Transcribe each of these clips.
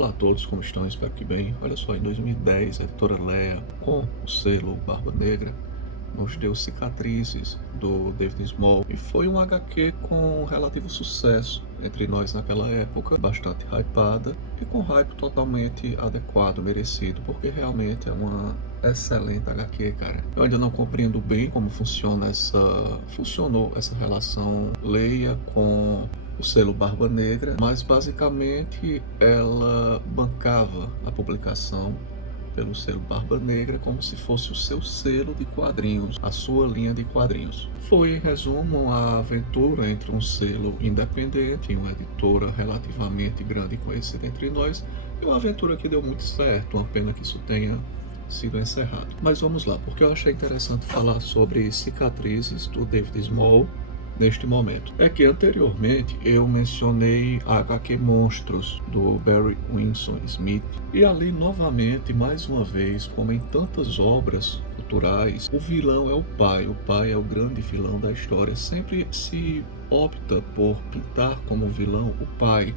Olá a todos, como estão? Espero que bem. Olha só, em 2010, a editora Leia, com o selo Barba Negra, nos deu Cicatrizes, do David Small, e foi um HQ com relativo sucesso entre nós naquela época, bastante hypada e com hype totalmente adequado, merecido, porque realmente é uma excelente HQ, cara. Eu ainda não compreendo bem como funcionou essa relação Leia com o selo Barba Negra, mas basicamente ela bancava a publicação pelo selo Barba Negra como se fosse o seu selo de quadrinhos, a sua linha de quadrinhos. Foi, em resumo, a aventura entre um selo independente e uma editora relativamente grande e conhecida entre nós, e uma aventura que deu muito certo, uma pena que isso tenha sido encerrado. Mas vamos lá, porque eu achei interessante falar sobre Cicatrizes, do David Small, neste momento. É que anteriormente eu mencionei a HQ Monstros, do Barry Windsor Smith, e ali novamente, mais uma vez, como em tantas obras culturais, o vilão é o pai é o grande vilão da história. Sempre se opta por pintar como vilão o pai,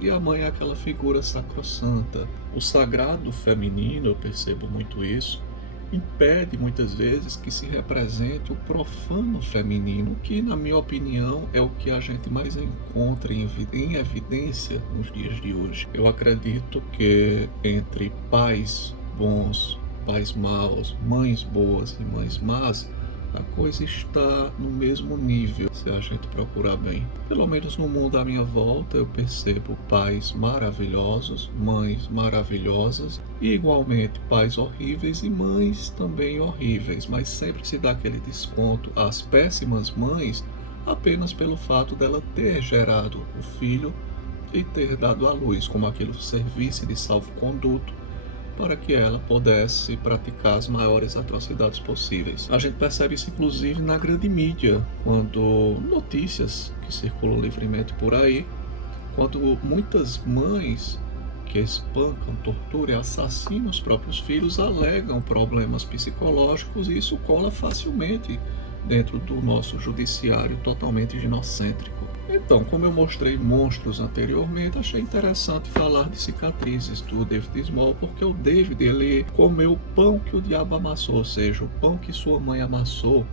e a mãe é aquela figura sacrossanta. O sagrado feminino, eu percebo muito isso, impede muitas vezes que se represente o profano feminino, que, na minha opinião, é o que a gente mais encontra em evidência nos dias de hoje. Eu acredito que entre pais bons, pais maus, mães boas e mães más, a coisa está no mesmo nível, se a gente procurar bem. Pelo menos no mundo à minha volta, eu percebo pais maravilhosos, mães maravilhosas, e igualmente pais horríveis e mães também horríveis, mas sempre se dá aquele desconto às péssimas mães apenas pelo fato dela ter gerado o filho e ter dado à luz, como aquilo servisse de salvo-conduto para que ela pudesse praticar as maiores atrocidades possíveis. A gente percebe isso inclusive na grande mídia, quando notícias que circulam livremente por aí, quando muitas mães que espancam, torturam e assassinam os próprios filhos alegam problemas psicológicos, e isso cola facilmente dentro do nosso judiciário totalmente ginocêntrico. Então, como eu mostrei Monstros anteriormente, achei interessante falar de Cicatrizes, do David Small, porque o David, ele comeu o pão que o diabo amassou, ou seja, o pão que sua mãe amassou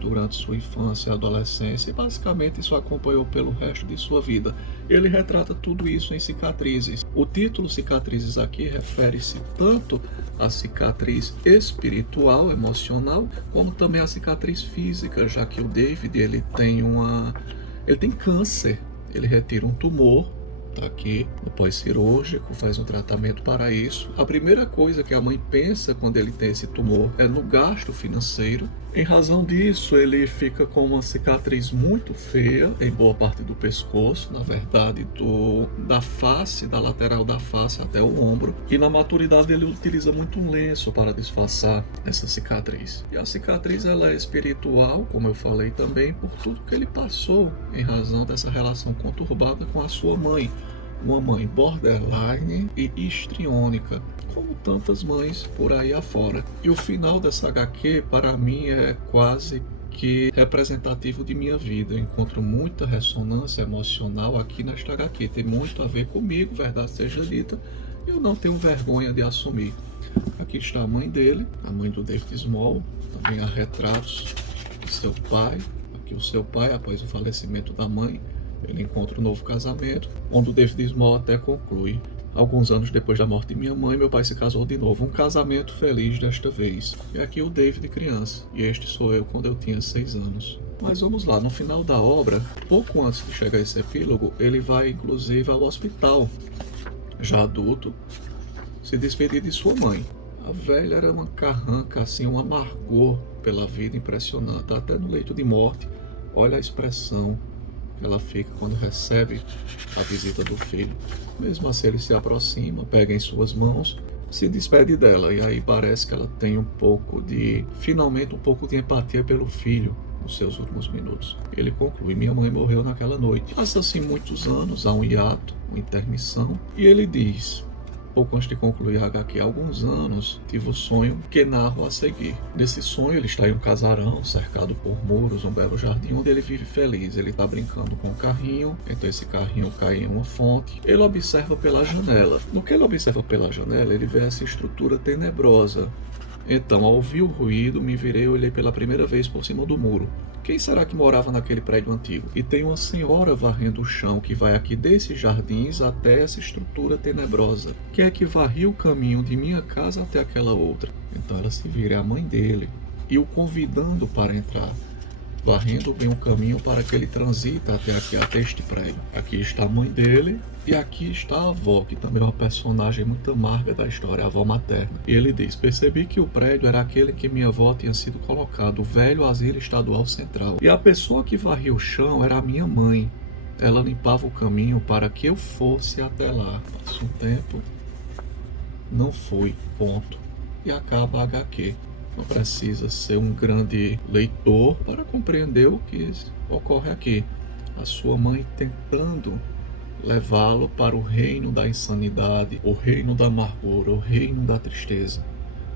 durante sua infância e adolescência, e basicamente isso acompanhou pelo resto de sua vida. Ele retrata tudo isso em Cicatrizes. O título Cicatrizes aqui refere-se tanto à cicatriz espiritual, emocional, como também à cicatriz física, já que o David, ele tem câncer, ele retira um tumor, tá aqui no pós-cirúrgico, faz um tratamento para isso. A primeira coisa que a mãe pensa quando ele tem esse tumor é no gasto financeiro. Em razão disso, ele fica com uma cicatriz muito feia em boa parte do pescoço, na verdade, da face, da lateral da face até o ombro. E na maturidade ele utiliza muito um lenço para disfarçar essa cicatriz. E a cicatriz, ela é espiritual, como eu falei também, por tudo que ele passou em razão dessa relação conturbada com a sua mãe. Uma mãe borderline e histriônica, como tantas mães por aí afora. E o final dessa HQ, para mim, é quase que representativo de minha vida. Eu encontro muita ressonância emocional aqui nesta HQ. Tem muito a ver comigo, verdade seja dita. Eu não tenho vergonha de assumir. Aqui está a mãe dele, a mãe do David Small. Também há retratos de seu pai. Aqui o seu pai, após o falecimento da mãe, ele encontra um novo casamento, onde o David Small até conclui: alguns anos depois da morte de minha mãe, meu pai se casou de novo, um casamento feliz desta vez. E aqui o David criança, e este sou eu quando eu tinha 6 anos. Mas vamos lá, no final da obra, pouco antes de chegar a esse epílogo, ele vai inclusive ao hospital, já adulto, se despedir de sua mãe. A velha era uma carranca, assim, um amargor pela vida impressionante, até no leito de morte. Olha a expressão ela fica quando recebe a visita do filho. Mesmo assim, ele se aproxima, pega em suas mãos, se despede dela, e aí parece que ela tem finalmente um pouco de empatia pelo filho nos seus últimos minutos. Ele conclui: minha mãe morreu naquela noite. Passa assim muitos anos, há um hiato, uma intermissão, e ele diz: pouco antes de concluir a HQ há alguns anos, tive o sonho que narro a seguir. Nesse sonho, ele está em um casarão, cercado por muros, um belo jardim, onde ele vive feliz. Ele está brincando com um carrinho, então esse carrinho cai em uma fonte. Ele observa pela janela. No que ele observa pela janela, ele vê essa estrutura tenebrosa. Então, ao ouvir o ruído, me virei e olhei pela primeira vez por cima do muro. Quem será que morava naquele prédio antigo? E tem uma senhora varrendo o chão que vai aqui desses jardins até essa estrutura tenebrosa. Quem é que varria o caminho de minha casa até aquela outra? Então ela se vira, é a mãe dele, e o convidando para entrar, varrendo bem o caminho para que ele transita até aqui, até este prédio. Aqui está a mãe dele e aqui está a avó, que também é uma personagem muito amarga da história, a avó materna. E ele diz: percebi que o prédio era aquele que minha avó tinha sido colocado, o velho asilo estadual central. E a pessoa que varria o chão era a minha mãe. Ela limpava o caminho para que eu fosse até lá. Passa um tempo, não fui, ponto. E acaba a HQ. Não precisa ser um grande leitor para compreender o que ocorre aqui. A sua mãe tentando levá-lo para o reino da insanidade, o reino da amargura, o reino da tristeza.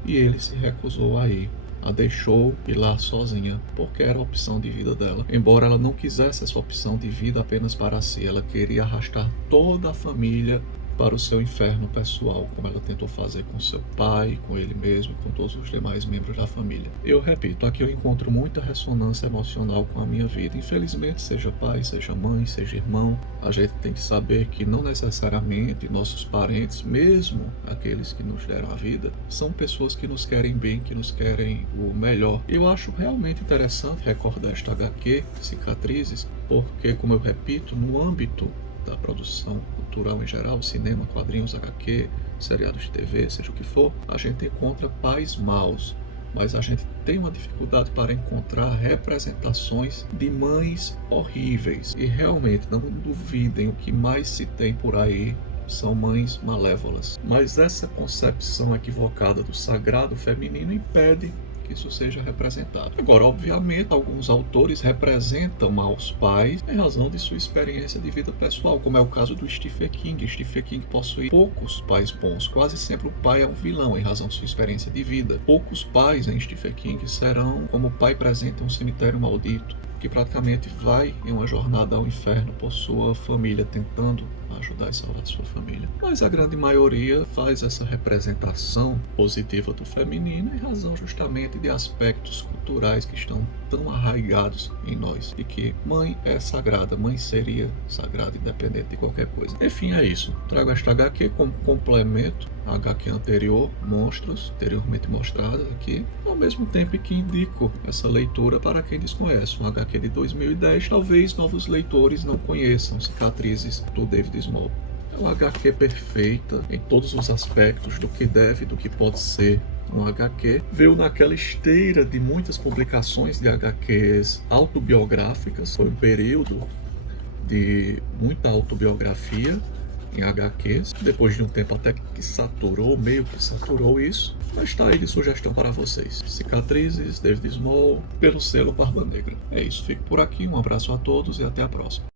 E ele se recusou a ir. A deixou ir lá sozinha, porque era a opção de vida dela. Embora ela não quisesse essa opção de vida apenas para si, ela queria arrastar toda a família para o seu inferno pessoal, como ela tentou fazer com seu pai, com ele mesmo e com todos os demais membros da família. Eu repito, aqui eu encontro muita ressonância emocional com a minha vida. Infelizmente, seja pai, seja mãe, seja irmão, a gente tem que saber que não necessariamente nossos parentes, mesmo aqueles que nos deram a vida, são pessoas que nos querem bem, que nos querem o melhor. Eu acho realmente interessante recordar esta HQ, Cicatrizes, porque, como eu repito, no âmbito da produção cultural em geral, cinema, quadrinhos, HQ, seriados de TV, seja o que for, a gente encontra pais maus, mas a gente tem uma dificuldade para encontrar representações de mães horríveis. E realmente, não duvidem, o que mais se tem por aí são mães malévolas. Mas essa concepção equivocada do sagrado feminino impede que isso seja representado. Agora, obviamente, alguns autores representam maus pais em razão de sua experiência de vida pessoal, como é o caso do Stephen King. Stephen King possui poucos pais bons, quase sempre o pai é um vilão em razão de sua experiência de vida. Poucos pais em Stephen King serão como o pai presente em um cemitério maldito, que praticamente vai em uma jornada ao inferno por sua família, tentando ajudar e salvar sua família. Mas a grande maioria faz essa representação positiva do feminino em razão justamente de aspectos culturais que estão tão arraigados em nós, e que mãe é sagrada, mãe seria sagrada independente de qualquer coisa. Enfim, é isso. Trago esta HQ como complemento à HQ anterior, Monstros, anteriormente mostrada aqui, ao mesmo tempo que indico essa leitura para quem desconhece. Um HQ de 2010, talvez novos leitores não conheçam, Cicatrizes, do David Small. É uma HQ perfeita em todos os aspectos do que deve, do que pode ser um HQ. Veio naquela esteira de muitas publicações de HQs autobiográficas. Foi um período de muita autobiografia em HQs, depois de um tempo até que saturou, meio que saturou isso, mas está aí de sugestão para vocês. Cicatrizes, David Small, pelo selo Barba Negra. É isso, fico por aqui, um abraço a todos e até a próxima.